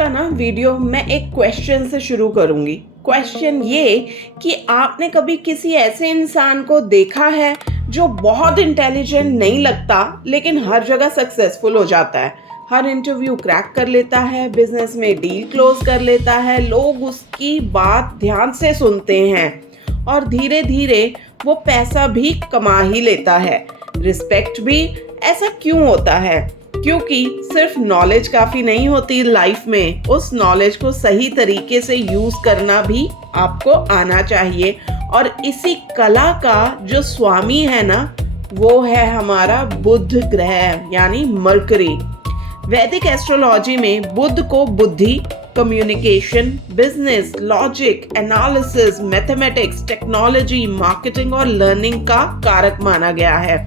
का ना वीडियो मैं एक क्वेश्चन से शुरू करूंगी। क्वेश्चन ये कि आपने कभी किसी ऐसे इंसान को देखा है जो बहुत इंटेलिजेंट नहीं लगता लेकिन हर जगह सक्सेसफुल हो जाता है, हर इंटरव्यू क्रैक कर लेता है, बिजनेस में डील क्लोज कर लेता है, लोग उसकी बात ध्यान से सुनते हैं और धीरे धीरे वो पैसा भी कमा ही लेता है, रिस्पेक्ट भी। ऐसा क्यों होता है? क्योंकि सिर्फ नॉलेज काफ़ी नहीं होती लाइफ में, उस नॉलेज को सही तरीके से यूज़ करना भी आपको आना चाहिए। और इसी कला का जो स्वामी है ना, वो है हमारा बुध ग्रह यानी मरकरी। वैदिक एस्ट्रोलॉजी में बुध को बुद्धि, communication, business, logic, analysis, mathematics, technology, marketing और लर्निंग का कारक माना गया है।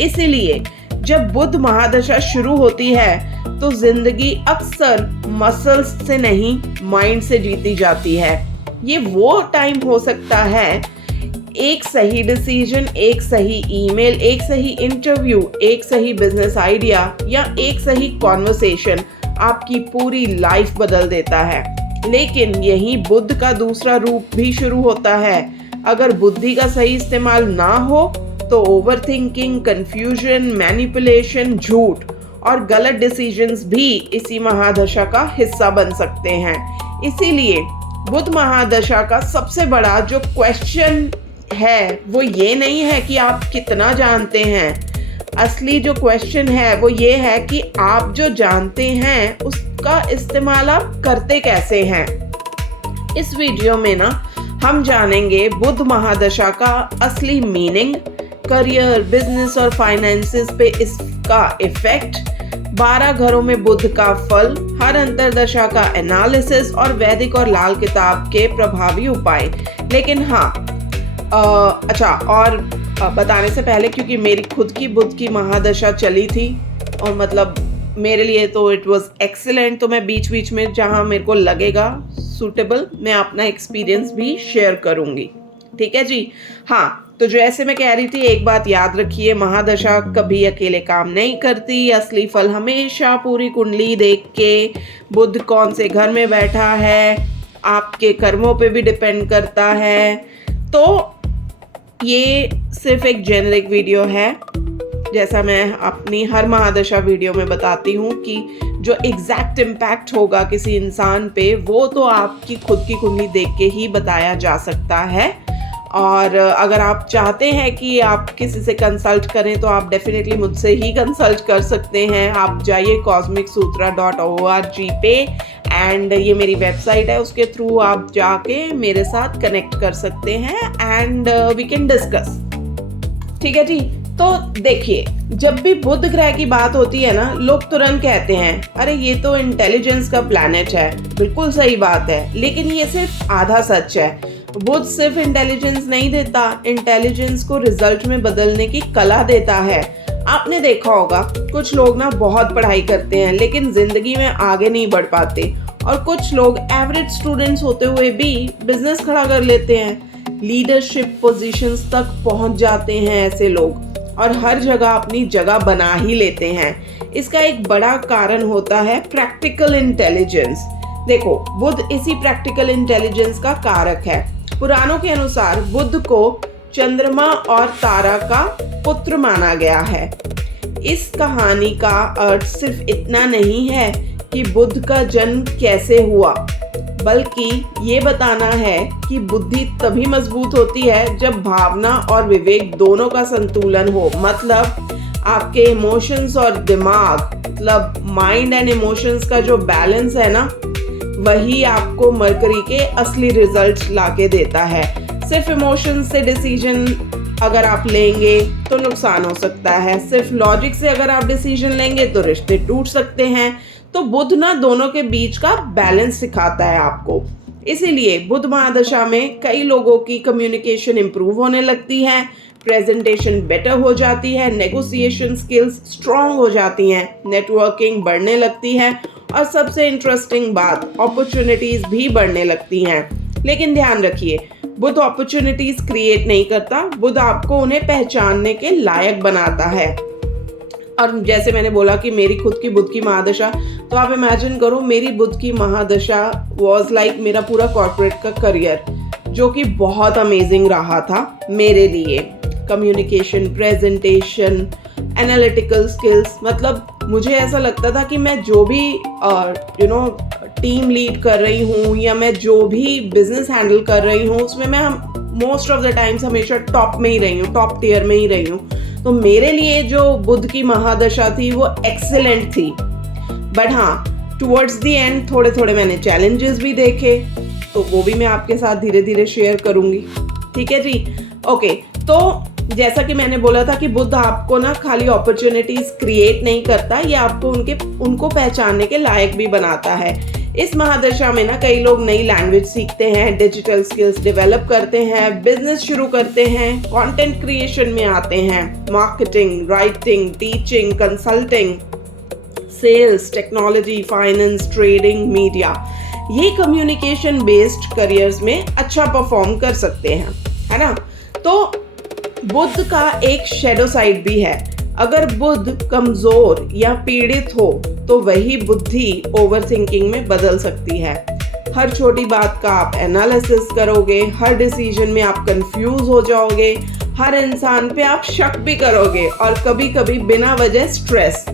इसीलिए जब बुध महादशा शुरू होती है तो जिंदगी अक्सर मसल्स से नहीं माइंड से जीती जाती है। ये वो टाइम हो सकता है, एक सही डिसीजन, एक सही ईमेल, एक सही इंटरव्यू, एक सही बिजनेस आइडिया या एक सही कॉन्वर्सेशन आपकी पूरी लाइफ बदल देता है। लेकिन यही बुध का दूसरा रूप भी शुरू होता है। अगर बुद्धि का सही इस्तेमाल ना हो तो ओवर थिंकिंग, कंफ्यूजन, मैनिपुलेशन, झूठ और गलत डिसीजंस भी इसी महादशा का हिस्सा बन सकते हैं। इसीलिए बुध महादशा का सबसे बड़ा जो क्वेश्चन है वो ये नहीं है कि आप कितना जानते हैं। असली जो क्वेश्चन है वो ये है कि आप जो जानते हैं उसका इस्तेमाल आप करते कैसे हैं। इस वीडियो में ना हम जानेंगे बुध महादशा का असली मीनिंग, करियर, बिजनेस और फाइनेंसेस पे इसका इफेक्ट, 12 घरों में बुध का फल, हर अंतरदशा का एनालिसिस और वैदिक और लाल किताब के प्रभावी उपाय। लेकिन हाँ, और बताने से पहले, क्योंकि मेरी खुद की बुध की महादशा चली थी और मतलब मेरे लिए तो इट वाज एक्सीलेंट, तो मैं बीच बीच में जहाँ मेरे को लगेगा सूटेबल मैं अपना एक्सपीरियंस भी शेयर करूँगी। ठीक है जी। हाँ, तो जैसे मैं कह रही थी, एक बात याद रखिए, महादशा कभी अकेले काम नहीं करती। असली फल हमेशा पूरी कुंडली देख के, बुध कौन से घर में बैठा है, आपके कर्मों पे भी डिपेंड करता है। तो ये सिर्फ एक जेनरिक वीडियो है, जैसा मैं अपनी हर महादशा वीडियो में बताती हूँ कि जो एग्जैक्ट इम्पैक्ट होगा किसी इंसान पे वो तो आपकी खुद की कुंडली देख के ही बताया जा सकता है। और अगर आप चाहते हैं कि आप किसी से कंसल्ट करें तो आप डेफिनेटली मुझसे ही कंसल्ट कर सकते हैं। आप जाइए cosmicsutra.org पे, एंड ये मेरी वेबसाइट है, उसके थ्रू आप जाके मेरे साथ कनेक्ट कर सकते हैं एंड वी कैन डिस्कस। ठीक है जी। तो देखिए, जब भी बुध ग्रह की बात होती है ना, लोग तुरंत कहते हैं अरे ये तो इंटेलिजेंस का प्लैनेट है। बिल्कुल सही बात है, लेकिन ये सिर्फ आधा सच है। बुध सिर्फ इंटेलिजेंस नहीं देता, इंटेलिजेंस को रिजल्ट में बदलने की कला देता है। आपने देखा होगा कुछ लोग ना बहुत पढ़ाई करते हैं लेकिन जिंदगी में आगे नहीं बढ़ पाते, और कुछ लोग एवरेज स्टूडेंट्स होते हुए भी बिजनेस खड़ा कर लेते हैं, लीडरशिप पोजीशंस तक पहुंच जाते हैं ऐसे लोग, और हर जगह अपनी जगह बना ही लेते हैं। इसका एक बड़ा कारण होता है प्रैक्टिकल इंटेलिजेंस। देखो, बुध इसी प्रैक्टिकल इंटेलिजेंस का कारक है। पुराणों के अनुसार बुध को चंद्रमा और तारा का पुत्र माना गया है। इस कहानी का अर्थ सिर्फ इतना नहीं है कि बुध का जन्म कैसे हुआ, बल्कि ये बताना है कि बुद्धि तभी मजबूत होती है जब भावना और विवेक दोनों का संतुलन हो। मतलब आपके इमोशंस और दिमाग, मतलब माइंड एंड इमोशंस का जो बैलेंस है ना, वही आपको मरकरी के असली रिजल्ट्स लाके देता है। सिर्फ इमोशंस से डिसीजन अगर आप लेंगे तो नुकसान हो सकता है, सिर्फ लॉजिक से अगर आप डिसीजन लेंगे तो रिश्ते टूट सकते हैं। तो बुध ना दोनों के बीच का बैलेंस सिखाता है आपको। इसीलिए बुध महादशा में कई लोगों की कम्युनिकेशन इंप्रूव होने लगती है, प्रेजेंटेशन बेटर हो जाती है, नेगोशिएशन स्किल्स स्ट्रांग हो जाती हैं, नेटवर्किंग बढ़ने लगती है और सबसे इंटरेस्टिंग बात, अपॉर्चुनिटीज भी बढ़ने लगती हैं। लेकिन ध्यान रखिए, बुध अपॉर्चुनिटीज क्रिएट नहीं करता, बुध आपको उन्हें पहचानने के लायक बनाता है। और जैसे मैंने बोला कि मेरी खुद की बुध की महादशा, तो आप इमेजिन करो मेरी बुध की महादशा वाज लाइक मेरा पूरा कॉर्पोरेट का करियर, जो कि बहुत अमेजिंग रहा था मेरे लिए। कम्युनिकेशन, प्रेजेंटेशन, एनालिटिकल स्किल्स, मतलब मुझे ऐसा लगता था कि मैं जो भी टीम लीड कर रही हूँ या मैं जो भी बिजनेस हैंडल कर रही हूँ उसमें मैं मोस्ट ऑफ द टाइम्स हमेशा टॉप में ही रही हूँ, टॉप टियर में ही रही हूँ। तो मेरे लिए जो बुध की महादशा थी वो एक्सेलेंट थी। बट हाँ, टुवर्ड्स द एंड थोड़े थोड़े मैंने चैलेंजेस भी देखे, तो वो भी मैं आपके साथ धीरे धीरे शेयर करूँगी। ठीक है जी, ओके। तो जैसा कि मैंने बोला था कि बुध आपको ना खाली अपॉर्चुनिटीज क्रिएट नहीं करता, ये आपको उनको पहचानने के लायक भी बनाता है। इस महादशा में ना कई लोग नई लैंग्वेज सीखते हैं, डिजिटल स्किल्स डेवलप करते हैं, बिजनेस शुरू करते हैं, कंटेंट क्रिएशन में आते हैं, marketing, writing, teaching, consulting, sales, technology, finance, trading, media, ये कम्युनिकेशन बेस्ड करियर्स में अच्छा परफॉर्म कर सकते हैं, है ना। तो बुध का एक शैडो साइड भी है। अगर बुध कमजोर या पीड़ित हो तो वही बुद्धि ओवरथिंकिंग में बदल सकती है। हर छोटी बात का आप एनालिसिस करोगे, हर डिसीजन में आप कंफ्यूज हो जाओगे, हर इंसान पे आप शक भी करोगे और कभी कभी बिना वजह स्ट्रेस।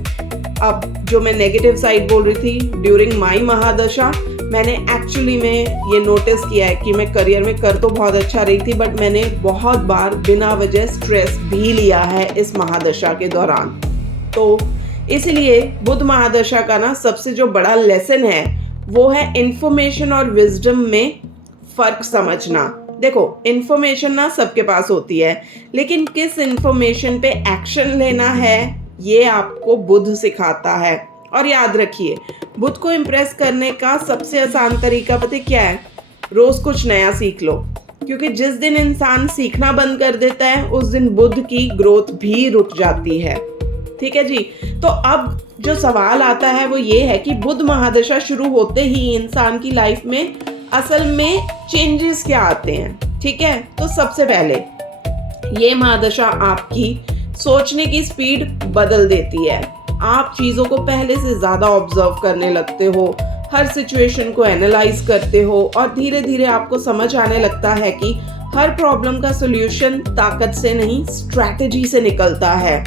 अब जो मैं नेगेटिव साइड बोल रही थी ड्यूरिंग माई महादशा, मैंने एक्चुअली में ये नोटिस किया है कि मैं करियर में कर तो बहुत अच्छा रही थी, बट मैंने बहुत बार बिना वजह स्ट्रेस भी लिया है इस महादशा के दौरान। तो इसलिए बुध महादशा का ना सबसे जो बड़ा लेसन है वो है इंफॉर्मेशन और विजडम में फ़र्क समझना। देखो, इंफॉर्मेशन ना सबके पास होती है, लेकिन किस इंफॉर्मेशन पे एक्शन लेना है ये आपको बुध सिखाता है। और याद रखिए, बुध को इम्प्रेस करने का सबसे आसान तरीका पता क्या है? रोज कुछ नया सीख लो, क्योंकि जिस दिन इंसान सीखना बंद कर देता है उस दिन बुध की ग्रोथ भी रुक जाती है। ठीक है जी। तो अब जो सवाल आता है वो ये है कि बुध महादशा शुरू होते ही इंसान की लाइफ में असल में चेंजेस क्या आते हैं। ठीक है, तो सबसे पहले ये महादशा आपकी सोचने की स्पीड बदल देती है। आप चीज़ों को पहले से ज़्यादा ऑब्जर्व करने लगते हो, हर सिचुएशन को एनालाइज करते हो और धीरे धीरे आपको समझ आने लगता है कि हर प्रॉब्लम का सॉल्यूशन ताकत से नहीं, स्ट्रैटेजी से निकलता है।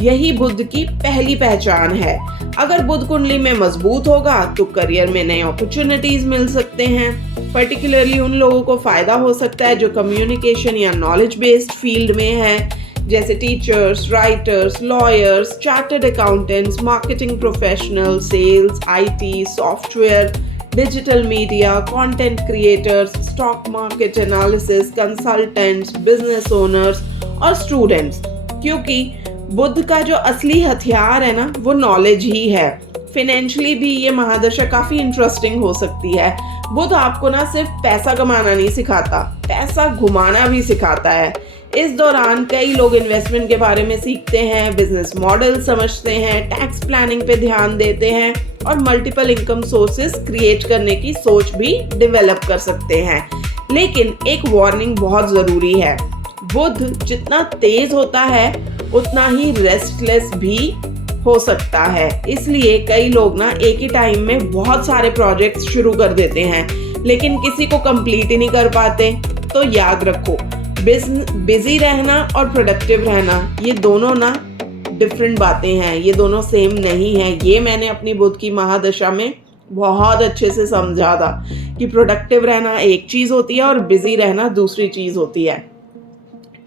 यही बुध की पहली पहचान है। अगर बुध कुंडली में मजबूत होगा तो करियर में नए अपॉर्चुनिटीज मिल सकते हैं। पर्टिकुलरली उन लोगों को फायदा हो सकता है जो कम्युनिकेशन या नॉलेज बेस्ड फील्ड में है, जैसे teachers, writers, lawyers, chartered accountants, marketing professional, sales, IT, software, digital media, content creators, stock market analysis, consultants, business owners और स्टूडेंट्स। क्योंकि बुध का जो असली हथियार है ना वो नॉलेज ही है। फाइनेंशियली भी ये महादशा काफ़ी इंटरेस्टिंग हो सकती है। बुध आपको ना सिर्फ पैसा कमाना नहीं सिखाता, पैसा घुमाना भी सिखाता है। इस दौरान कई लोग इन्वेस्टमेंट के बारे में सीखते हैं, बिजनेस मॉडल समझते हैं, टैक्स प्लानिंग पे ध्यान देते हैं और मल्टीपल इनकम सोर्सेस क्रिएट करने की सोच भी डेवलप कर सकते हैं। लेकिन एक वार्निंग बहुत ज़रूरी है, बुध जितना तेज होता है उतना ही रेस्टलेस भी हो सकता है। इसलिए कई लोग ना एक ही टाइम में बहुत सारे प्रोजेक्ट्स शुरू कर देते हैं लेकिन किसी को कंप्लीट ही नहीं कर पाते। तो याद रखो, बिजी रहना और प्रोडक्टिव रहना ये दोनों ना डिफरेंट बातें हैं, ये दोनों सेम नहीं है। ये मैंने अपनी बुध की महादशा में बहुत अच्छे से समझा था कि प्रोडक्टिव रहना एक चीज़ होती है और बिजी रहना दूसरी चीज़ होती है।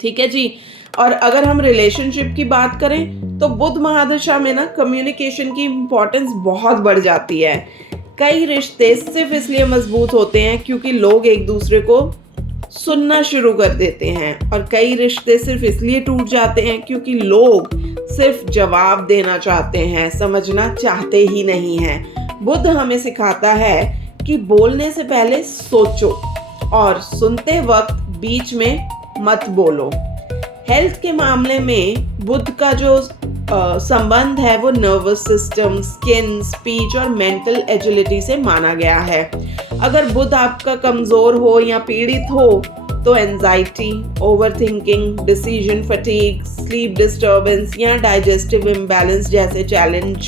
ठीक है जी। और अगर हम रिलेशनशिप की बात करें तो बुध महादशा में ना कम्युनिकेशन की इम्पोर्टेंस बहुत बढ़ जाती है। कई रिश्ते सिर्फ इसलिए मजबूत होते हैं क्योंकि लोग एक दूसरे को सुनना शुरू कर देते हैं, और कई रिश्ते सिर्फ इसलिए टूट जाते हैं क्योंकि लोग सिर्फ जवाब देना चाहते हैं, समझना चाहते ही नहीं हैं। बुध हमें सिखाता है कि बोलने से पहले सोचो और सुनते वक्त बीच में मत बोलो। हेल्थ के मामले में बुध का जो संबंध है वो नर्वस सिस्टम, स्किन, स्पीच और मेंटल एजिलिटी से माना गया है। अगर बुध आपका कमजोर हो या पीड़ित हो तो anxiety, overthinking, decision fatigue, sleep disturbance या डाइजेस्टिव इम्बैलेंस जैसे चैलेंज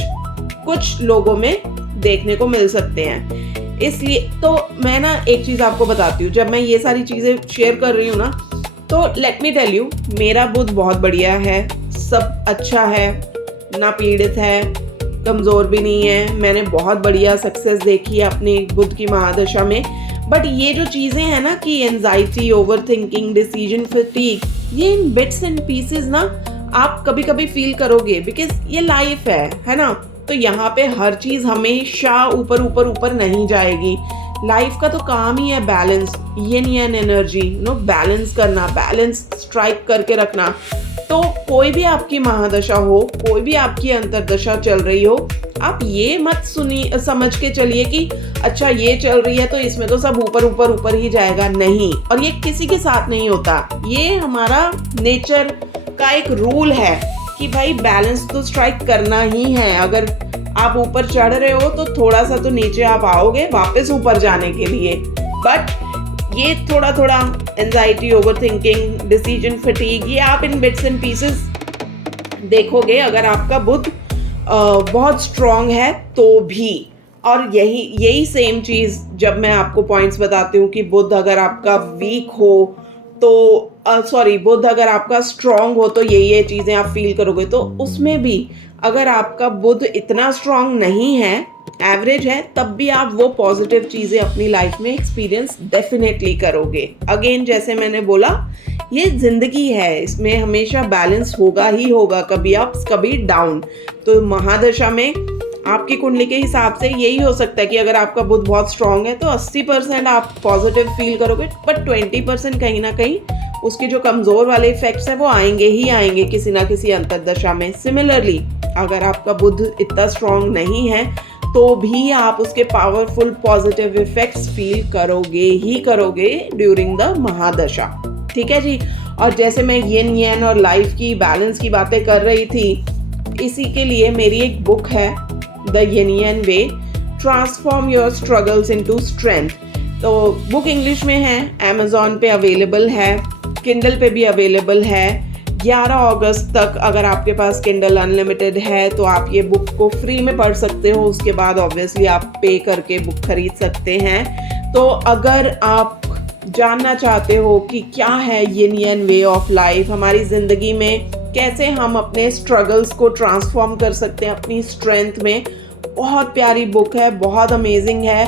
कुछ लोगों में देखने को मिल सकते हैं। इसलिए तो मैं ना एक चीज़ आपको बताती हूँ, जब मैं ये सारी चीज़ें शेयर कर रही हूँ ना, तो लेट मी टेल यू, मेरा बुध बहुत बढ़िया है, सब अच्छा है, ना पीड़ित है, कमज़ोर भी नहीं है। मैंने बहुत बढ़िया सक्सेस देखी है अपनी बुध की महादशा में। बट ये जो चीज़ें हैं ना कि एंजाइटी, ओवरथिंकिंग, डिसीजन फटीग, ये इन बिट्स एंड पीसेस ना आप कभी कभी फील करोगे, बिकॉज ये लाइफ है ना। तो यहाँ पे हर चीज़ हमेशा ऊपर ऊपर ऊपर नहीं जाएगी। लाइफ का तो काम ही है बैलेंस, यिन यान एनर्जी, बैलेंस करना, बैलेंस स्ट्राइक करके रखना। तो कोई भी आपकी महादशा हो, कोई भी आपकी अंतरदशा चल रही हो, आप ये मत समझ के चलिए कि अच्छा ये चल रही है तो इसमें तो सब ऊपर ऊपर ऊपर ही जाएगा, नहीं। और ये किसी के साथ नहीं होता, ये हमारा नेचर का एक रूल है कि भाई बैलेंस तो स्ट्राइक करना ही है। अगर आप ऊपर चढ़ रहे हो तो थोड़ा सा तो नीचे आप आओगे वापस ऊपर जाने के लिए। बट ये थोड़ा थोड़ा एंजाइटी, ओवरथिंकिंग, डिसीजन फटीग, ये आप इन बिट्स एंड पीसेस देखोगे अगर आपका बुध बहुत स्ट्रॉन्ग है तो भी। और यही सेम चीज़ जब मैं आपको पॉइंट्स बताती हूँ कि बुध अगर आपका वीक हो तो बुध अगर आपका स्ट्रॉन्ग हो तो ये चीज़ें आप फील करोगे। तो उसमें भी अगर आपका बुध इतना स्ट्रॉन्ग नहीं है, एवरेज है, तब भी आप वो पॉजिटिव चीज़ें अपनी लाइफ में एक्सपीरियंस डेफिनेटली करोगे। अगेन जैसे मैंने बोला, ये जिंदगी है, इसमें हमेशा बैलेंस होगा ही होगा, कभी अप्स कभी डाउन। तो महादशा में आपकी कुंडली के हिसाब से यही हो सकता है कि अगर आपका बुध बहुत स्ट्रांग है तो 80% आप पॉजिटिव फील करोगे, बट 20% कहीं ना कहीं उसके जो कमज़ोर वाले इफेक्ट्स हैं वो आएंगे ही आएंगे किसी ना किसी अंतरदशा में। सिमिलरली अगर आपका बुध इतना स्ट्रांग नहीं है तो भी आप उसके पावरफुल पॉजिटिव इफेक्ट्स फील करोगे ही करोगे ड्यूरिंग द महादशा। ठीक है जी। और जैसे मैं यिन यान और लाइफ की बैलेंस की बातें कर रही थी, इसी के लिए मेरी एक बुक है, the yin yang way, transform your struggles into strength. तो बुक इंग्लिश में है, अमेज़ॉन पे अवेलेबल है, किंडल पे भी अवेलेबल है। 11 अगस्त तक अगर आपके पास किंडल अनलिमिटेड है तो आप ये बुक को फ्री में पढ़ सकते हो। उसके बाद ऑब्वियसली आप पे करके बुक खरीद सकते हैं। तो अगर आप जानना चाहते हो कि क्या है यिन यान वे ऑफ लाइफ, हमारी ज़िंदगी में कैसे हम अपने स्ट्रगल्स को ट्रांसफॉर्म कर सकते हैं अपनी स्ट्रेंथ में, बहुत प्यारी बुक है, बहुत अमेजिंग है।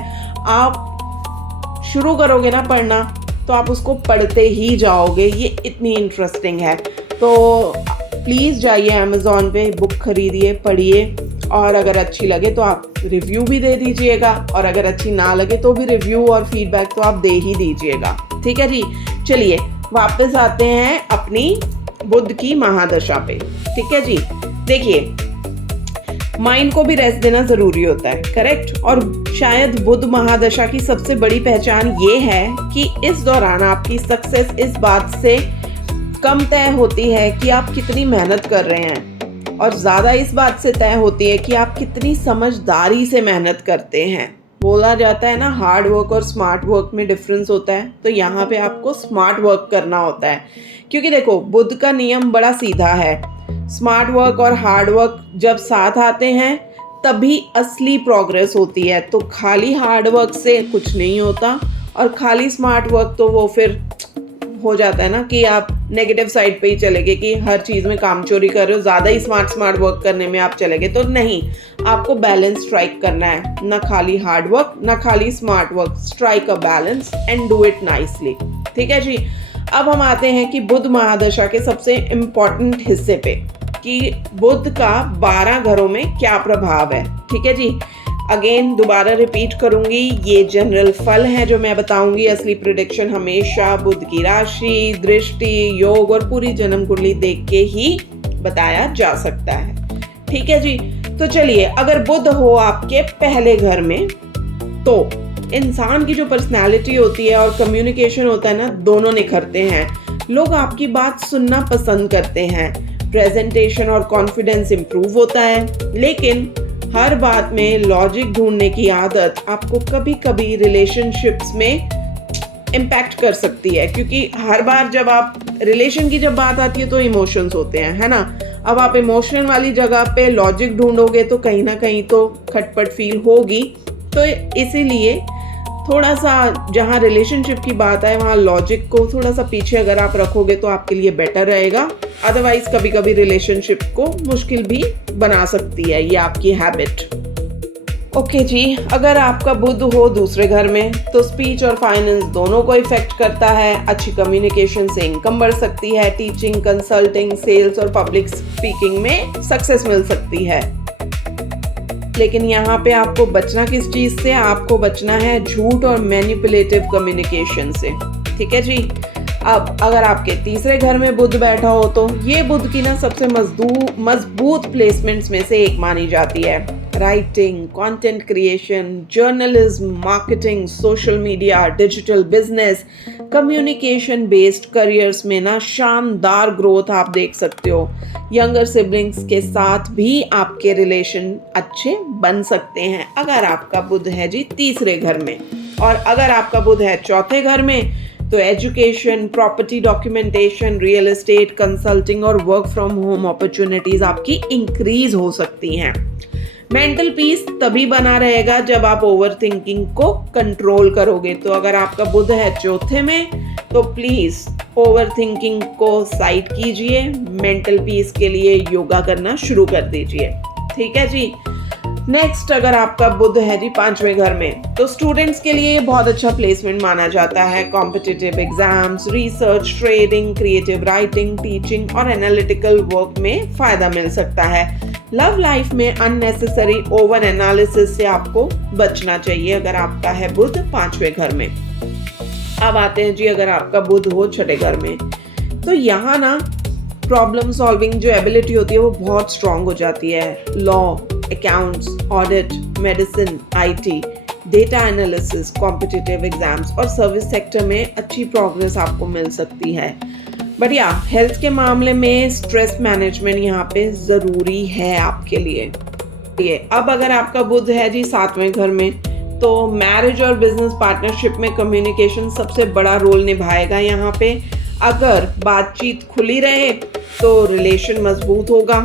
आप शुरू करोगे ना पढ़ना तो आप उसको पढ़ते ही जाओगे, ये इतनी इंटरेस्टिंग है। तो प्लीज़ जाइए अमेज़ॉन पे, बुक खरीदिए, पढ़िए, और अगर अच्छी लगे तो आप रिव्यू भी दे दीजिएगा, और अगर अच्छी ना लगे तो भी रिव्यू और फीडबैक तो आप दे ही दीजिएगा। ठीक है जी। चलिए वापस आते हैं अपनी बुध की महादशा पे। ठीक है जी। देखिए, माइंड को भी रेस्ट देना ज़रूरी होता है, करेक्ट। और शायद बुध महादशा की सबसे बड़ी पहचान ये है कि इस दौरान आपकी सक्सेस इस बात से कम तय होती है कि आप कितनी मेहनत कर रहे हैं, और ज़्यादा इस बात से तय होती है कि आप कितनी समझदारी से मेहनत करते हैं। बोला जाता है ना, हार्ड वर्क और स्मार्ट वर्क में डिफरेंस होता है, तो यहाँ पे आपको स्मार्ट वर्क करना होता है। क्योंकि देखो, बुध का नियम बड़ा सीधा है, स्मार्ट वर्क और हार्ड वर्क जब साथ आते हैं तभी असली प्रोग्रेस होती है। तो खाली हार्ड वर्क से कुछ नहीं होता, और खाली स्मार्ट वर्क तो वो फिर हो जाता है ना कि आप नेगेटिव साइड पे ही चले गए कि हर चीज़ में काम चोरी कर रहे हो, ज़्यादा ही स्मार्ट वर्क करने में आप चले गए। तो नहीं, आपको बैलेंस स्ट्राइक करना है, ना खाली हार्ड वर्क ना खाली smart work, strike a balance and do it nicely. ठीक है जी। अब हम आते हैं कि बुध महादशा के सबसे इम्पॉर्टेंट हिस्से पे, कि बुध का 12 घरों में क्या प्रभाव है। ठीक है जी। अगेन दोबारा रिपीट करूंगी, ये जनरल फल है जो मैं बताऊंगी। असली प्रेडिक्शन हमेशा बुध की राशि, दृष्टि, योग और पूरी जन्म कुंडली देख के ही बताया जा सकता है। ठीक है जी। तो चलिए, अगर बुध हो आपके पहले घर में तो इंसान की जो पर्सनैलिटी होती है और कम्युनिकेशन होता है ना, दोनों निखरते हैं। लोग आपकी बात सुनना पसंद करते हैं, प्रेजेंटेशन और कॉन्फिडेंस इंप्रूव होता है। लेकिन हर बात में लॉजिक ढूंढने की आदत आपको कभी कभी रिलेशनशिप्स में इम्पैक्ट कर सकती है, क्योंकि हर बार जब आप रिलेशन की जब बात आती है तो इमोशंस होते हैं, है ना। अब आप इमोशन वाली जगह पे लॉजिक ढूंढोगे तो कहीं ना कहीं तो खटपट फील होगी। तो इसीलिए थोड़ा सा जहाँ रिलेशनशिप की बात है वहाँ लॉजिक को थोड़ा सा पीछे अगर आप रखोगे तो आपके लिए बेटर रहेगा। अदरवाइज कभी कभी रिलेशनशिप को मुश्किल भी बना सकती है ये आपकी हैबिट। ओके जी, अगर आपका बुध हो दूसरे घर में तो स्पीच और फाइनेंस दोनों को इफेक्ट करता है। अच्छी कम्युनिकेशन से इनकम बढ़ सकती है। टीचिंग, कंसल्टिंग, सेल्स और पब्लिक स्पीकिंग में सक्सेस मिल सकती है। लेकिन यहाँ पे आपको बचना किस चीज़ से? आपको बचना है झूठ और मैनिपुलेटिव कम्युनिकेशन से। ठीक है जी। अब अगर आपके तीसरे घर में बुध बैठा हो तो ये बुध की ना सबसे मजबूत प्लेसमेंट्स में से एक मानी जाती है। Writing, content creation, journalism, marketing, social media, digital business, communication based careers में ना शानदार ग्रोथ आप देख सकते हो। यंगर सिबलिंग्स के साथ भी आपके रिलेशन अच्छे बन सकते हैं अगर आपका बुध है जी तीसरे घर में। और अगर आपका बुध है चौथे घर में तो education, property documentation, real estate, consulting और वर्क फ्रॉम होम अपॉर्चुनिटीज आपकी इंक्रीज हो सकती हैं। मेंटल पीस तभी बना रहेगा जब आप ओवर थिंकिंग को कंट्रोल करोगे। तो अगर आपका बुध है चौथे में तो प्लीज ओवर थिंकिंग को साइड कीजिए। मेंटल पीस के लिए योगा करना शुरू कर दीजिए। ठीक है जी। नेक्स्ट, अगर आपका बुध है जी पांचवें घर में तो स्टूडेंट्स के लिए बहुत अच्छा प्लेसमेंट माना जाता है। Competitive exams, research, trading, creative writing, teaching और एनालिटिकल वर्क में फायदा मिल सकता है। लव लाइफ में अननेसेसरी ओवर एनालिसिस से आपको बचना चाहिए अगर आपका है बुध पांचवें घर में। अब आते हैं जी अगर आपका बुध हो छठे घर में तो यहाँ ना प्रॉब्लम सॉल्विंग जो एबिलिटी होती है वो बहुत स्ट्रांग हो जाती है। Law, accounts, audit, medicine, IT, data analysis, competitive exams और सर्विस सेक्टर में अच्छी प्रोग्रेस आपको मिल सकती है। बट या हेल्थ के मामले में स्ट्रेस मैनेजमेंट यहाँ पे ज़रूरी है आपके लिए। अब अगर आपका बुध है जी सातवें घर में तो मैरिज और बिजनेस पार्टनरशिप में कम्युनिकेशन सबसे बड़ा रोल निभाएगा। यहाँ पे अगर बातचीत खुली रहे तो रिलेशन मजबूत होगा।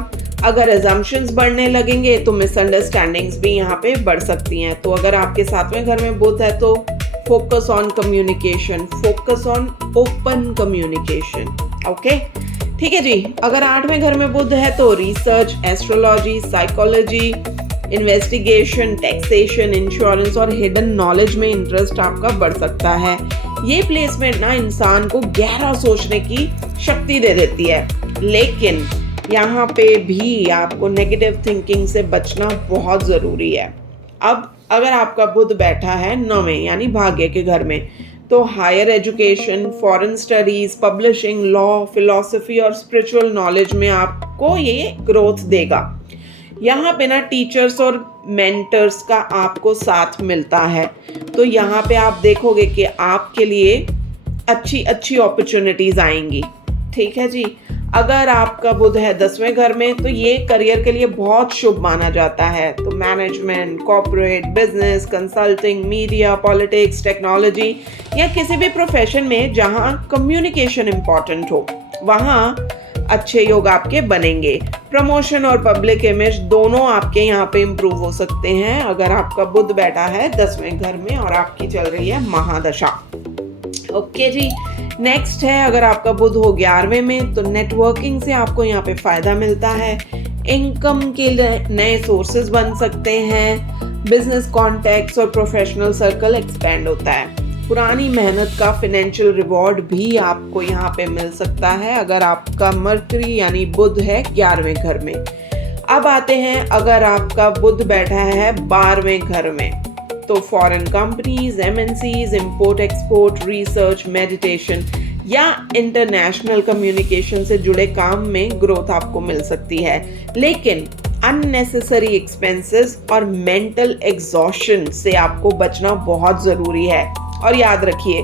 अगर अजम्पशंस बढ़ने लगेंगे तो मिसअंडरस्टैंडिंग्स भी यहाँ पे बढ़ सकती हैं। तो अगर आपके सातवें घर में बुध है तो focus on communication, focus on open communication. Okay, ठीक है जी। अगर आठवें घर में बुध है तो research, astrology, psychology, investigation, taxation, insurance और हिडन नॉलेज में इंटरेस्ट आपका बढ़ सकता है। ये प्लेसमेंट ना इंसान को गहरा सोचने की शक्ति दे देती है, लेकिन यहाँ पे भी आपको नेगेटिव थिंकिंग से बचना बहुत ज़रूरी है। अब अगर आपका बुध बैठा है नौवें यानी भाग्य के घर में तो higher education, foreign studies, publishing, law, philosophy और स्पिरिचुअल नॉलेज में आपको ये ग्रोथ देगा। यहाँ पे ना टीचर्स और मेंटर्स का आपको साथ मिलता है। तो यहाँ पे आप देखोगे कि आपके लिए अच्छी अच्छी अपॉर्चुनिटीज आएंगी। ठीक है जी। अगर आपका बुध है 10वें घर में तो ये करियर के लिए बहुत शुभ माना जाता है। तो management, corporate, business, consulting, media, politics, technology या किसी भी प्रोफेशन में जहाँ कम्युनिकेशन इम्पॉर्टेंट हो वहाँ अच्छे योग आपके बनेंगे। प्रमोशन और पब्लिक इमेज दोनों आपके यहाँ पे इम्प्रूव हो सकते हैं अगर आपका बुध बैठा है 10वें घर में और आपकी चल रही है महादशा। ओके जी। नेक्स्ट है अगर आपका बुध हो 11वें में तो नेटवर्किंग से आपको यहाँ पे फायदा मिलता है। इनकम के नए सोर्सेज बन सकते हैं। बिजनेस कॉन्टैक्ट्स और प्रोफेशनल सर्कल एक्सपेंड होता है। पुरानी मेहनत का फाइनेंशियल रिवॉर्ड भी आपको यहाँ पे मिल सकता है अगर आपका मर्करी यानी बुध है 11वें घर में। अब आते हैं अगर आपका बुध बैठा है 12वें घर में तो foreign companies, MNCs, import export, research, meditation या इंटरनेशनल कम्युनिकेशन से जुड़े काम में ग्रोथ आपको मिल सकती है। लेकिन अननेसेसरी एक्सपेंसेस और मेंटल एग्जॉशन से आपको बचना बहुत ज़रूरी है। और याद रखिए,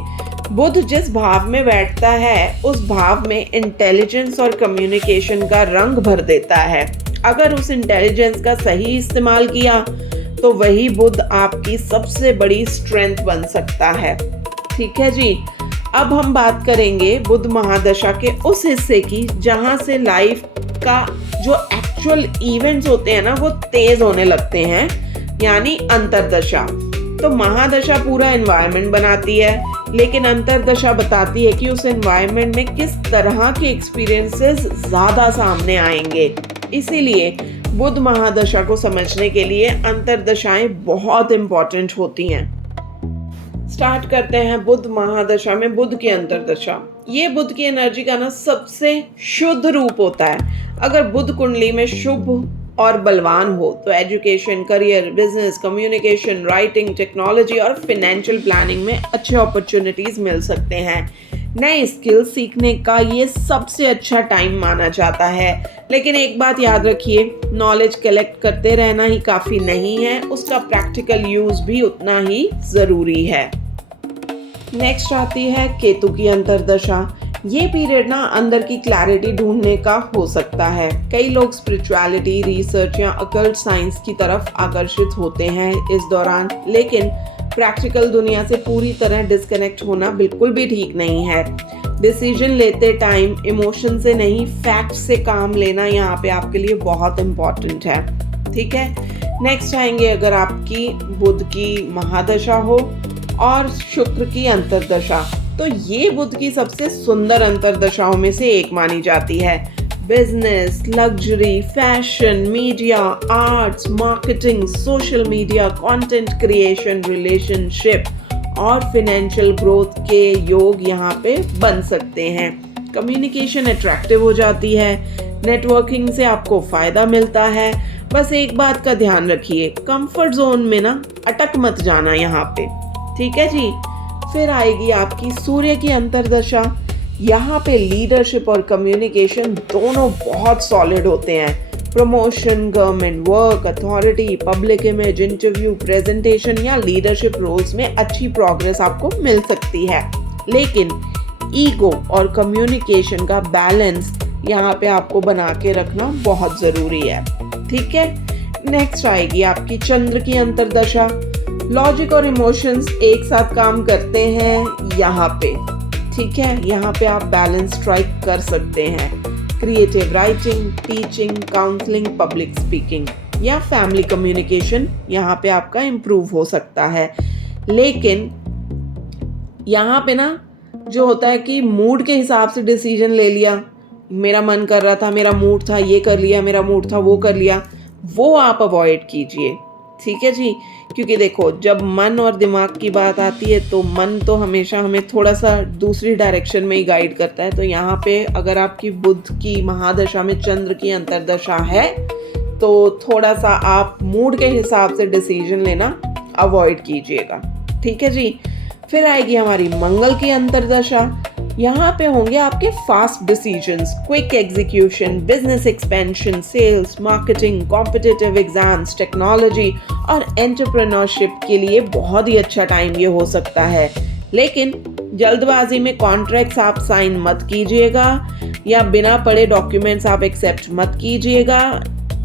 बुध जिस भाव में बैठता है उस भाव में इंटेलिजेंस और कम्युनिकेशन का रंग भर देता है। अगर उस इंटेलिजेंस का सही इस्तेमाल किया तो वही बुध आपकी सबसे बड़ी स्ट्रेंथ बन सकता है। ठीक है जी। अब हम बात करेंगे बुध महादशा के उस हिस्से की जहां से लाइफ का जो एक्चुअल इवेंट्स होते हैं ना वो तेज होने लगते हैं, यानी अंतर्दशा। तो महादशा पूरा एनवायरनमेंट बनाती है, लेकिन अंतर्दशा बताती है कि उस एनवायरनमेंट में किस तरह के एक्सपीरियंसेस ज़्यादा सामने आएंगे। इसीलिए बुध महादशा को समझने के लिए अंतर्दशाएं बहुत इम्पॉर्टेंट होती हैं। स्टार्ट करते हैं बुध महादशा में बुध की अंतर्दशा। ये बुध की एनर्जी का ना सबसे शुद्ध रूप होता है। अगर बुध कुंडली में शुभ और बलवान हो तो education, career, business, communication, writing, technology और फाइनेंशियल प्लानिंग में अच्छे अपॉर्चुनिटीज मिल सकते हैं। नए स्किल सीखने का ये सबसे अच्छा टाइम माना जाता है। लेकिन एक बात याद रखिए, नॉलेज कलेक्ट करते रहना ही काफ़ी नहीं है, उसका प्रैक्टिकल यूज भी उतना ही ज़रूरी है। नेक्स्ट आती है केतु की अंतर्दशा। ये पीरियड ना अंदर की क्लैरिटी ढूंढने का हो सकता है। कई लोग स्पिरिचुअलिटी, रिसर्च या अकल्ट साइंस की तरफ आकर्षित होते हैं इस दौरान, लेकिन प्रैक्टिकल दुनिया से पूरी तरह डिस्कनेक्ट होना बिल्कुल भी ठीक नहीं है। डिसीजन लेते टाइम इमोशन से नहीं, फैक्ट से काम लेना यहाँ पे आपके लिए बहुत इम्पोर्टेंट है। ठीक है, नेक्स्ट आएंगे अगर आपकी बुध की महादशा हो और शुक्र की अंतर्दशा, तो ये बुध की सबसे सुंदर अंतर्दशाओं में से एक मानी जाती है। Business, luxury, fashion, media, arts, marketing, social media, content creation, relationship और फाइनेंशियल ग्रोथ के योग यहाँ पे बन सकते हैं। कम्युनिकेशन अट्रैक्टिव हो जाती है, नेटवर्किंग से आपको फायदा मिलता है। बस एक बात का ध्यान रखिए, कंफर्ट जोन में ना अटक मत जाना यहाँ पे। ठीक है जी। फिर आएगी आपकी सूर्य की अंतर्दशा। यहाँ पे लीडरशिप और कम्युनिकेशन दोनों बहुत सॉलिड होते हैं। Promotion, government work, authority, public image, interview, presentation या लीडरशिप रोल्स में अच्छी प्रोग्रेस आपको मिल सकती है। लेकिन ईगो और कम्युनिकेशन का बैलेंस यहाँ पे आपको बना के रखना बहुत ज़रूरी है। ठीक है, नेक्स्ट आएगी आपकी चंद्र की अंतर्दशा। लॉजिक और इमोशंस एक साथ काम करते हैं यहाँ पे। ठीक है, यहाँ पे आप बैलेंस स्ट्राइक कर सकते हैं। Creative writing, teaching, counselling, public speaking या फैमिली कम्युनिकेशन यहाँ पे आपका इम्प्रूव हो सकता है। लेकिन यहाँ पे ना जो होता है कि मूड के हिसाब से डिसीजन ले लिया, मेरा मन कर रहा था, मेरा मूड था, ये कर लिया, मेरा मूड था, वो कर लिया, वो आप अवॉइड कीजिए। ठीक है जी, क्योंकि देखो जब मन और दिमाग की बात आती है तो मन तो हमेशा हमें थोड़ा सा दूसरी डायरेक्शन में ही गाइड करता है। तो यहाँ पे अगर आपकी बुध की महादशा में चंद्र की अंतर्दशा है तो थोड़ा सा आप मूड के हिसाब से डिसीजन लेना अवॉइड कीजिएगा। ठीक है जी। फिर आएगी हमारी मंगल की अंतर्दशा। यहाँ पे होंगे आपके fast decisions, quick execution, business expansion, sales, marketing, competitive exams, technology और एंटरप्रेन्योरशिप के लिए बहुत ही अच्छा टाइम ये हो सकता है। लेकिन जल्दबाजी में कॉन्ट्रैक्ट्स आप साइन मत कीजिएगा या बिना पढ़े डॉक्यूमेंट्स आप एक्सेप्ट मत कीजिएगा।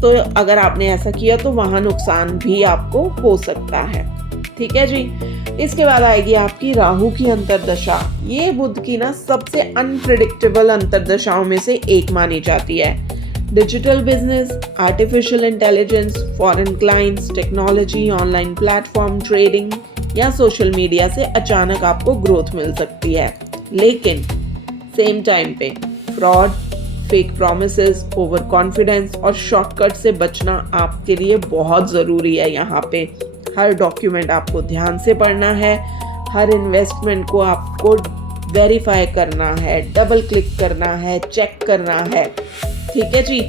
तो अगर आपने ऐसा किया तो वहाँ नुकसान भी आपको हो सकता है। ठीक है जी। इसके बाद आएगी आपकी राहु की अंतर्दशा। ये बुध की ना सबसे अनप्रिडिक्टेबल अंतर्दशाओं में से एक मानी जाती है। Digital business, artificial intelligence, foreign clients, technology, online platform, trading या सोशल मीडिया से अचानक आपको ग्रोथ मिल सकती है। लेकिन सेम टाइम पे fraud, fake promises, over confidence और शॉर्टकट से बचना आपके लिए बहुत ज़रूरी है। यहाँ पे हर डॉक्यूमेंट आपको ध्यान से पढ़ना है, हर इन्वेस्टमेंट को आपको वेरीफाई करना है, डबल क्लिक करना है, चेक करना है। ठीक है जी।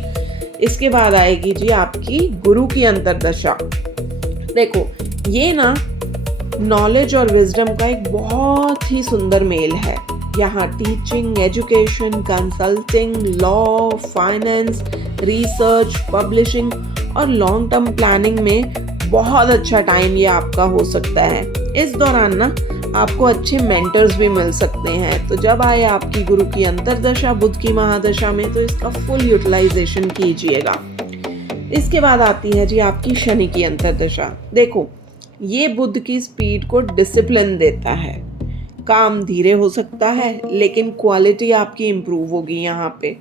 इसके बाद आएगी जी आपकी गुरु की अंतर्दशा। देखो ये ना नॉलेज और विजडम का एक बहुत ही सुंदर मेल है। यहाँ teaching, education, consulting, law, finance, research, publishing और लॉन्ग टर्म प्लानिंग में बहुत अच्छा टाइम ये आपका हो सकता है। इस दौरान ना आपको अच्छे मेंटर्स भी मिल सकते हैं। तो जब आए आपकी गुरु की अंतर्दशा बुध की महादशा में तो इसका फुल यूटिलाइजेशन कीजिएगा। इसके बाद आती है जी आपकी शनि की अंतर्दशा। देखो ये बुध की स्पीड को डिसिप्लिन देता है। काम धीरे हो सकता है लेकिन क्वालिटी आपकी इम्प्रूव होगी यहाँ पे।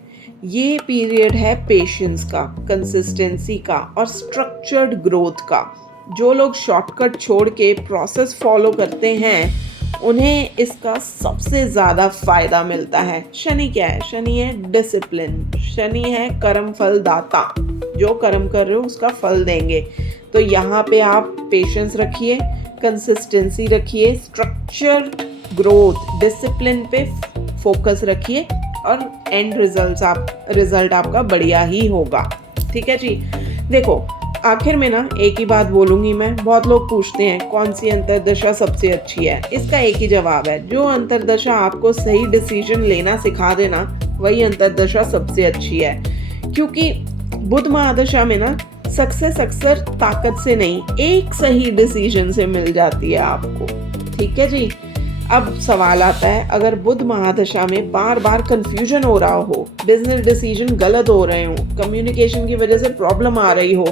ये पीरियड है पेशेंस का, कंसिस्टेंसी का और स्ट्रक्चर्ड ग्रोथ का। जो लोग शॉर्टकट छोड़ के प्रोसेस फॉलो करते हैं उन्हें इसका सबसे ज़्यादा फायदा मिलता है। शनि क्या है? शनि है डिसिप्लिन, शनि है कर्म फल दाता। जो कर्म कर रहे हो उसका फल देंगे। तो यहाँ पे आप पेशेंस रखिए, कंसिस्टेंसी रखिए, स्ट्रक्चर ग्रोथ डिसिप्लिन पे फोकस रखिए और एंड रिजल्ट आपका बढ़िया ही होगा। ठीक है जी। देखो आखिर में ना एक ही बात बोलूँगी मैं। बहुत लोग पूछते हैं कौन सी अंतर्दशा सबसे अच्छी है। इसका एक ही जवाब है, जो अंतर्दशा आपको सही डिसीजन लेना सिखा देना वही अंतर्दशा सबसे अच्छी है। क्योंकि बुध महादशा में ना सक्सेस अक्सर ताकत से नहीं, एक सही डिसीजन से मिल जाती है आपको। ठीक है जी। अब सवाल आता है, अगर बुध महादशा में बार बार कंफ्यूजन हो रहा हो, बिजनेस डिसीजन गलत हो रहे हो, कम्युनिकेशन की वजह से प्रॉब्लम आ रही हो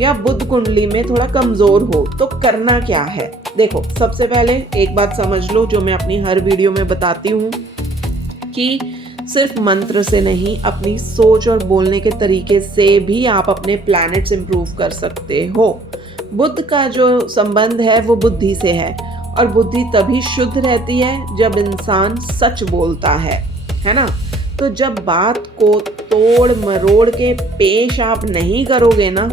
या बुध कुंडली में थोड़ा कमजोर हो, तो करना क्या है? देखो सबसे पहले एक बात समझ लो जो मैं अपनी हर वीडियो में बताती हूँ कि सिर्फ मंत्र से नहीं, अपनी सोच और बोलने के तरीके से भी आप अपने प्लैनेट्स इंप्रूव कर सकते हो। बुध का जो संबंध है वो बुद्धि से है और बुद्धि तभी शुद्ध रहती है जब इंसान सच बोलता है ना। तो जब बात को तोड़ मरोड़ के पेश आप नहीं करोगे ना,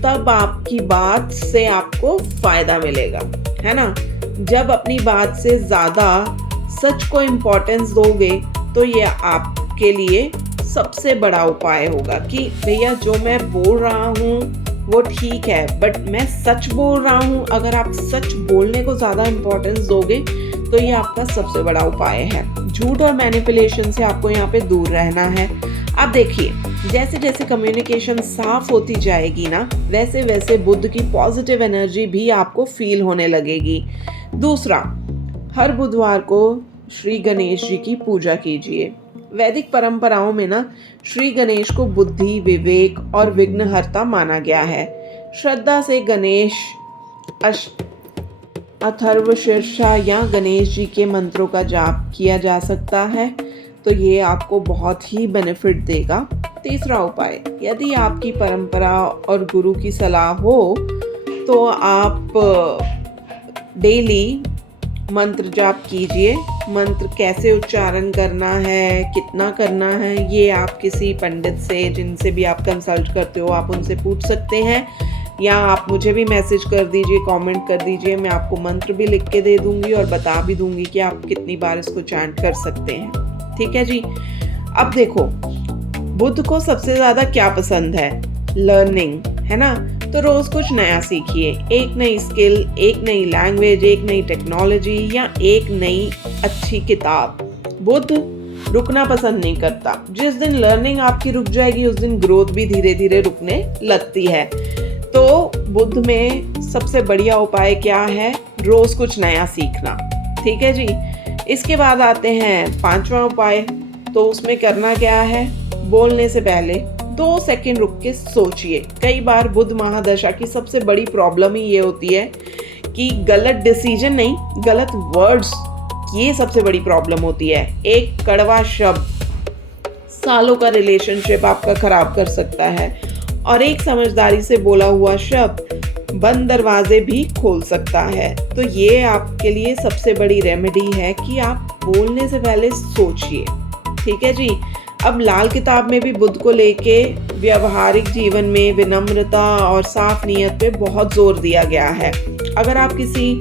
तब आपकी बात से आपको फायदा मिलेगा, है ना। जब अपनी बात से ज़्यादा सच को इम्पोर्टेंस दोगे तो ये आपके लिए सबसे बड़ा उपाय होगा कि भैया जो मैं बोल रहा हूँ वो ठीक है बट मैं सच बोल रहा हूँ। अगर आप सच बोलने को ज़्यादा इम्पोर्टेंस दोगे तो ये आपका सबसे बड़ा उपाय है। झूठ और मैनिपुलेशन से आपको यहाँ पे दूर रहना है। अब देखिए जैसे जैसे कम्युनिकेशन साफ होती जाएगी ना, वैसे वैसे बुध की पॉजिटिव एनर्जी भी आपको फील होने लगेगी। दूसरा, हर बुधवार को श्री गणेश जी की पूजा कीजिए। वैदिक परंपराओं में ना श्री गणेश को बुद्धि, विवेक और विघ्नहर्ता माना गया है। श्रद्धा से गणेश अथर्व शीर्षा या गणेश जी के मंत्रों का जाप किया जा सकता है, तो ये आपको बहुत ही बेनिफिट देगा। तीसरा उपाय, यदि आपकी परंपरा और गुरु की सलाह हो तो आप डेली मंत्र जाप कीजिए। मंत्र कैसे उच्चारण करना है, कितना करना है, ये आप किसी पंडित से, जिनसे भी आप कंसल्ट करते हो, आप उनसे पूछ सकते हैं या आप मुझे भी मैसेज कर दीजिए, कमेंट कर दीजिए। मैं आपको मंत्र भी लिख के दे दूंगी और बता भी दूंगी कि आप कितनी बार इसको चैंट कर सकते हैं। ठीक है जी। अब देखो बुध को सबसे ज़्यादा क्या पसंद है? लर्निंग, है ना। तो रोज़ कुछ नया सीखिए, एक नई स्किल, एक नई लैंग्वेज, एक नई टेक्नोलॉजी या एक नई अच्छी किताब। बुध रुकना पसंद नहीं करता। जिस दिन लर्निंग आपकी रुक जाएगी उस दिन ग्रोथ भी धीरे धीरे रुकने लगती है। तो बुध में सबसे बढ़िया उपाय क्या है? रोज़ कुछ नया सीखना। ठीक है जी। इसके बाद आते हैं पांचवा उपाय। तो उसमें करना क्या है? बोलने से पहले 2 सेकंड रुक के सोचिए। कई बार बुध महादशा की सबसे बड़ी प्रॉब्लम ही ये होती है कि गलत डिसीजन नहीं, गलत वर्ड्स, ये सबसे बड़ी प्रॉब्लम होती है। एक कड़वा शब्द सालों का रिलेशनशिप आपका खराब कर सकता है और एक समझदारी से बोला हुआ शब्द बंद दरवाजे भी खोल सकता है। तो ये आपके लिए सबसे बड़ी रेमेडी है कि आप बोलने से पहले सोचिए। ठीक है जी। अब लाल किताब में भी बुध को लेके व्यवहारिक जीवन में विनम्रता और साफ नीयत पे बहुत जोर दिया गया है। अगर आप किसी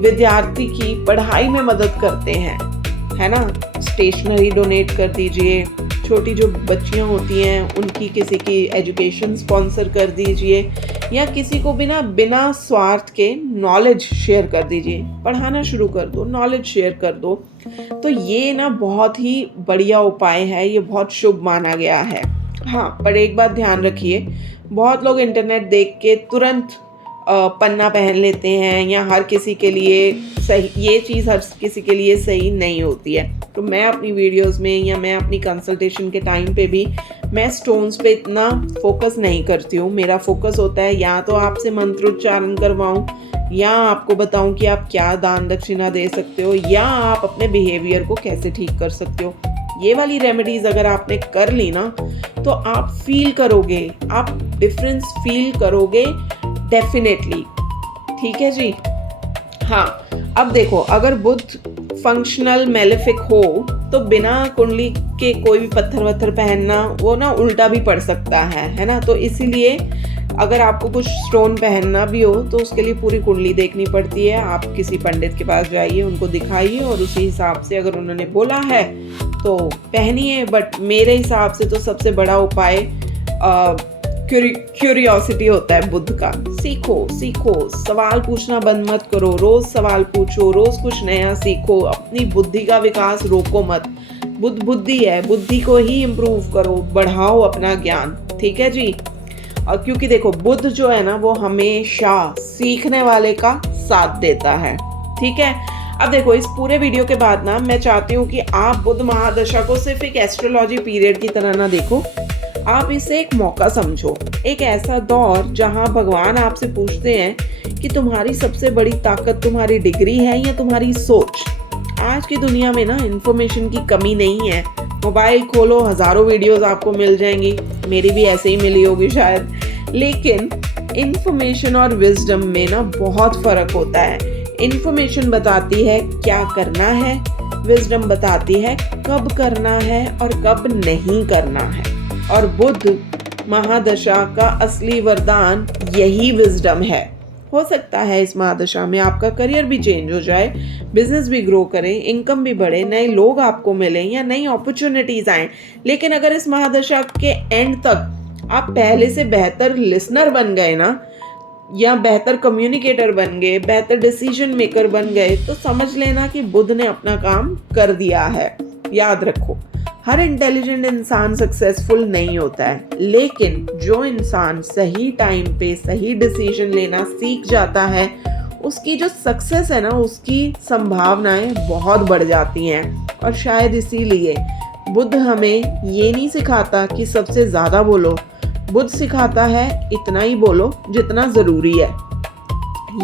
विद्यार्थी की पढ़ाई में मदद करते हैं, है ना, स्टेशनरी डोनेट कर दीजिए, छोटी जो बच्चियां होती हैं उनकी किसी की एजुकेशन स्पॉन्सर कर दीजिए या किसी को बिना स्वार्थ के नॉलेज शेयर कर दीजिए। पढ़ाना शुरू कर दो, नॉलेज शेयर कर दो। तो ये ना बहुत ही बढ़िया उपाय है, ये बहुत शुभ माना गया है। हाँ, पर एक बात ध्यान रखिए, बहुत लोग इंटरनेट देख के तुरंत पन्ना पहन लेते हैं या हर किसी के लिए सही, ये चीज़ हर किसी के लिए सही नहीं होती है। तो मैं अपनी वीडियोस में या मैं अपनी कंसल्टेशन के टाइम पे भी मैं स्टोन्स पे इतना फोकस नहीं करती हूँ। मेरा फोकस होता है या तो आपसे मंत्रोच्चारण करवाऊँ या आपको बताऊं कि आप क्या दान दक्षिणा दे सकते हो, या आप अपने बिहेवियर को कैसे ठीक कर सकते हो। ये वाली रेमेडीज अगर आपने कर ली ना तो आप फील करोगे, आप डिफरेंस फील करोगे डेफिनेटली। ठीक है जी। हाँ, अब देखो, अगर बुध फंक्शनल मेलेफिक हो तो बिना कुंडली के कोई भी पत्थर वत्थर पहनना वो ना उल्टा भी पड़ सकता है ना। तो इसीलिए अगर आपको कुछ स्टोन पहनना भी हो तो उसके लिए पूरी कुंडली देखनी पड़ती है। आप किसी पंडित के पास जाइए, उनको दिखाइए और उसी हिसाब से अगर उन्होंने बोला है तो पहनिए। बट मेरे हिसाब से तो सबसे बड़ा उपाय क्यूरियोसिटी होता है बुध का। सीखो, सवाल पूछना बंद मत करो, रोज सवाल पूछो, रोज कुछ नया सीखो, अपनी बुद्धि का विकास रोको मत। बुद्ध बुद्धि है, बुद्धि को ही इम्प्रूव करो, बढ़ाओ अपना ज्ञान। ठीक है जी। और क्योंकि देखो, बुध जो है ना वो हमेशा सीखने वाले का साथ देता है। ठीक है। अब देखो, इस पूरे वीडियो के बाद ना मैं चाहती हूँ कि आप बुध महादशा को सिर्फ एक एस्ट्रोलॉजी पीरियड की तरह ना देखो, आप इसे एक मौका समझो, एक ऐसा दौर जहां भगवान आपसे पूछते हैं कि तुम्हारी सबसे बड़ी ताकत तुम्हारी डिग्री है या तुम्हारी सोच। आज की दुनिया में ना इन्फॉर्मेशन की कमी नहीं है। मोबाइल खोलो, हजारों वीडियोस आपको मिल जाएंगी, मेरी भी ऐसे ही मिली होगी शायद। लेकिन इन्फॉर्मेशन और विजडम में ना बहुत फर्क होता है। इन्फॉर्मेशन बताती है क्या करना है, विजडम बताती है कब करना है और कब नहीं करना है। और बुध महादशा का असली वरदान यही विजडम है। हो सकता है इस महादशा में आपका करियर भी चेंज हो जाए, बिजनेस भी ग्रो करे, इनकम भी बढ़े, नए लोग आपको मिलें या नई अपॉर्चुनिटीज आए। लेकिन अगर इस महादशा के एंड तक आप पहले से बेहतर लिसनर बन गए ना, या बेहतर कम्युनिकेटर बन गए, बेहतर डिसीजन मेकर बन गए, तो समझ लेना कि बुध ने अपना काम कर दिया है। याद रखो, हर इंटेलिजेंट इंसान सक्सेसफुल नहीं होता है, लेकिन जो इंसान सही टाइम पे सही डिसीजन लेना सीख जाता है, उसकी जो सक्सेस है ना, उसकी संभावनाएं बहुत बढ़ जाती हैं। और शायद इसीलिए बुध हमें ये नहीं सिखाता कि सबसे ज़्यादा बोलो, बुध सिखाता है इतना ही बोलो जितना ज़रूरी है।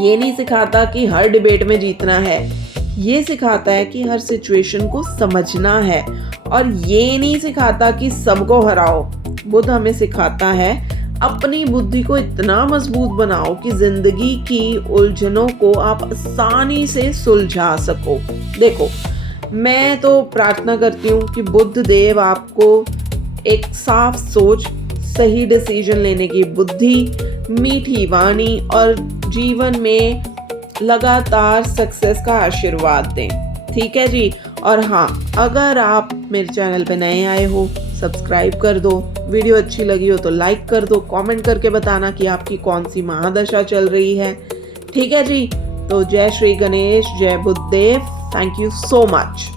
ये नहीं सिखाता कि हर डिबेट में जीतना है, ये सिखाता है कि हर सिचुएशन को समझना है। और ये नहीं सिखाता कि सबको हराओ। बुध हमें सिखाता है अपनी बुद्धि को इतना मजबूत बनाओ कि जिंदगी की उलझनों को आप आसानी से सुलझा सको। देखो, मैं तो प्रार्थना करती हूँ कि बुद्ध देव आपको एक साफ सोच, सही डिसीजन लेने की बुद्धि, मीठी वाणी और जीवन में लगातार सक्सेस का आशीर्वाद दें। ठीक है जी। और हाँ, अगर आप मेरे चैनल पे नए आए हो, सब्सक्राइब कर दो, वीडियो अच्छी लगी हो तो लाइक कर दो, कमेंट करके बताना कि आपकी कौन सी महादशा चल रही है। ठीक है जी। तो जय श्री गणेश, जय Buddhadev, thank you so much.